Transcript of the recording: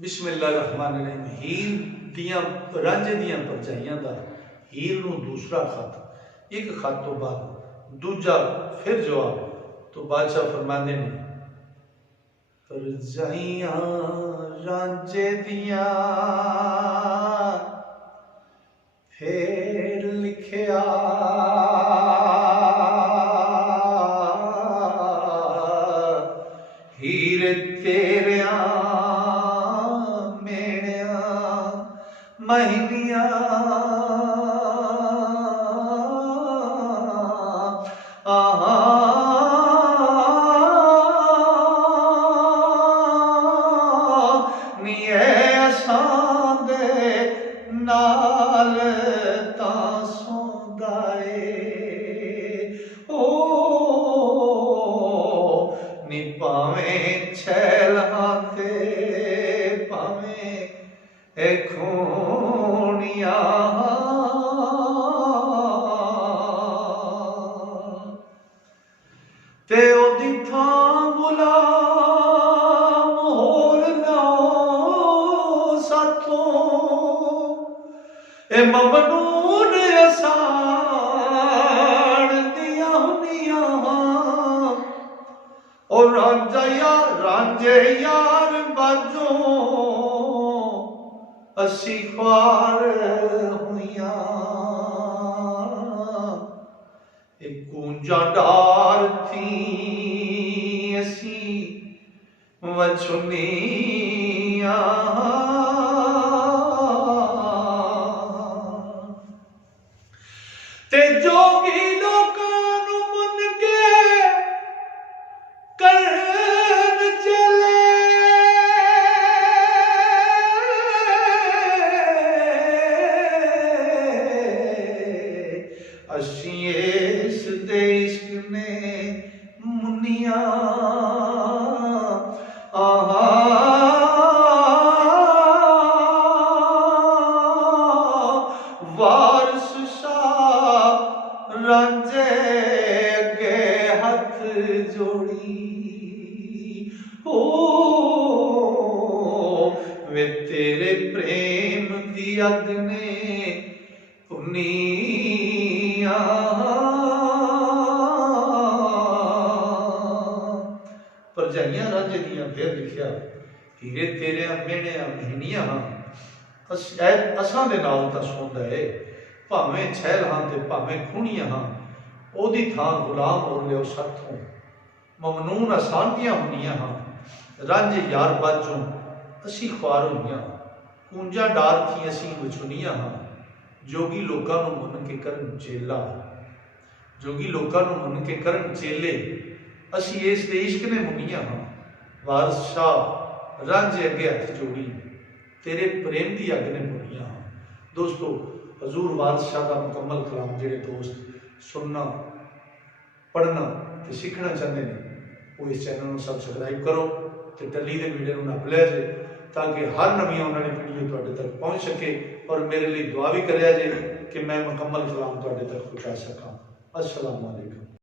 बिस्मिल्लाहिर्रहमानिर्रहीम। हीर दियां रांझे दियां परजाइयां दा हीर नूं दूसरा खत, एक खत तो बाद दूजा फिर जवाब। तो बादशाह फरमाते ने, परजाइयां रांझे दियां फिर लिखिया हीर तेरिया मेणिया महिनिया नाल तां सौंदाए ओ नी पावें छैलां ते पावें ए खूनिया ते ओदी थां गुलाम होर ना साथों ए ममनून असाण दिया हुनिया और रांझे यार बाजो असी ख्वार हुइया एक कूंजा डार थी असी वछुनिया ते जोगी लोकां नूं मुन के करन चले असी इस दे इश्क ने मुनिया वारस रांझे अगे हथ जोड़ी हो वे तेरे प्रेम दी अग ने पुनिया परजाइयां रांझे दियां फिर लिखिया हीरे तेरे मेहने महीनिया असां दे नाल तां सौंदा है भावें छैल हां ते भावें खूनियां हां ओदी थां गुलाम हो लियो साथों ममनून असांदियां हुनियां हां रांझे यार बाजों असी ख्वार होइयां कूंजा डार थी असी विछुनियां हां जोगी लोकां नूं मुन के करन चेला जोगी लोकां नूं मुन के करन चेले असी इस दे इश्क ने मुनियां हां वारस शाह रांझे अगे हथ जोड़ी तेरे प्रेम की अग ने मुनिया हां। दोस्तों हजूर वारस शाह का मुकम्मल कलाम जेडे दोस्त सुनना पढ़ना तो सीखना चाहते हैं वो इस चैनल में सबसक्राइब करो तो टली के वीडियो को नप लिया जे ताकि हर नवी आने वाली वीडियो तुहाडे तक पहुँच सके और मेरे लिए दुआ भी करिया जे कि मैं मुकम्मल कलाम तुहाडे तक पहुँचा सका। अस्सलाम वालेकुम।